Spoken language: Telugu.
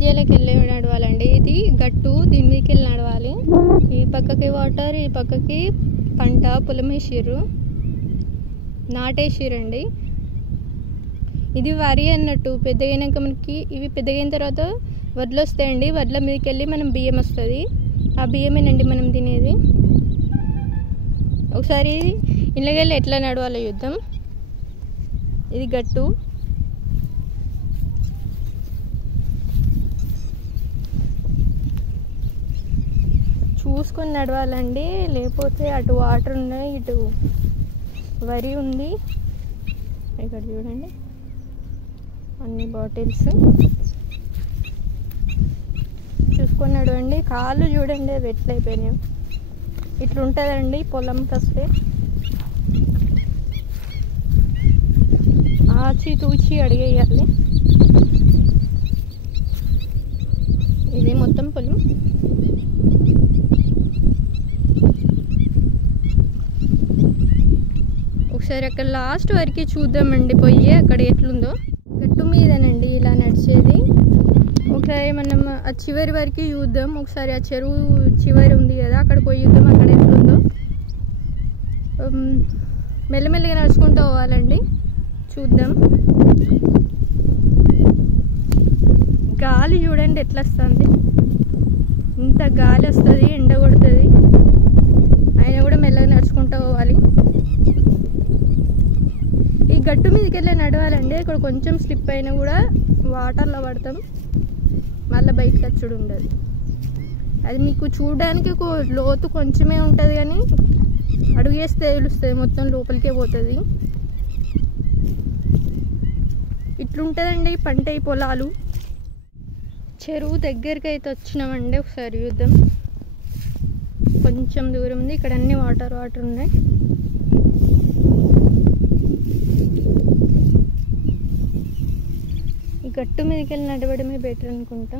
మధ్యలోకి వెళ్ళి నడవాలండి. ఇది గట్టు, దీని మీదకి వెళ్ళి నడవాలి. ఈ పక్కకి వాటర్, ఈ పక్కకి పంట పొలం వేసిర్రు, నాటేసిరండి. ఇది వరి అన్నట్టు. పెద్దగైనాక మనకి ఇవి పెద్దగైన తర్వాత వడ్లు వస్తాయండి. వడ్ల మీదకి వెళ్ళి మనం బియ్యం వస్తుంది. ఆ బియ్యమేనండి మనం తినేది. ఒకసారి ఇళ్ళకెళ్ళి ఎట్లా నడవాలో చూద్దాం. ఇది గట్టు, చూసుకొని నడవాలండి, లేకపోతే అటు వాటర్ ఉన్నాయి, ఇటు వరి ఉంది. ఇక్కడ చూడండి అన్ని బాటిల్స్, చూసుకొని నడవండి. కాళ్ళు చూడండి వెట్లయిపోయినాయి. ఇట్లా ఉంటుందండి పొలం. ఫస్ట్ ఆచి తూచి అడిగేయాలి. ఇది మొత్తం పొలం. ఒకసారి అక్కడ లాస్ట్ వరకు చూద్దామండి, పోయి అక్కడ ఎట్లుందో. గట్టు మీదనండి ఇలా నడిచేది. ఒకసారి మనం ఆ చివరి వరకు చూద్దాం. ఒకసారి ఆ చెరువు చివరి ఉంది కదా, అక్కడ పోయి చూద్దాం అక్కడ ఎట్లుందో. మెల్లమెల్లగా నడుచుకుంటూ పోవాలండి, చూద్దాం. గాలి చూడండి ఎట్లా వస్తుంది. ఇంత గాలి వస్తుంది, ఎండ కొడుతుంది, అయినా కూడా మెల్లగా నడుచుకుంటూ పోవాలి. ఈ గట్టు మీదకి వెళ్ళి నడవాలండి. ఇక్కడ కొంచెం స్లిప్ అయినా కూడా వాటర్లో పడతాం, మళ్ళీ బయటకు వచ్చుడు ఉండదు. అది మీకు చూడడానికి లోతు కొంచెమే ఉంటుంది, కానీ అడుగేస్తే తెలుస్తుంది, మొత్తం లోపలికే పోతుంది. ఇట్లుంటుందండి పంట ఈ పొలాలు. చెరువు దగ్గరికి అయితే వచ్చినామండి, ఒకసారి చూద్దాం. కొంచెం దూరం ఉంది, ఇక్కడ అన్ని వాటర్ ఉన్నాయి. ఈ గట్టు మీదకి వెళ్ళి నడవడమే బెటర్ అనుకుంటా.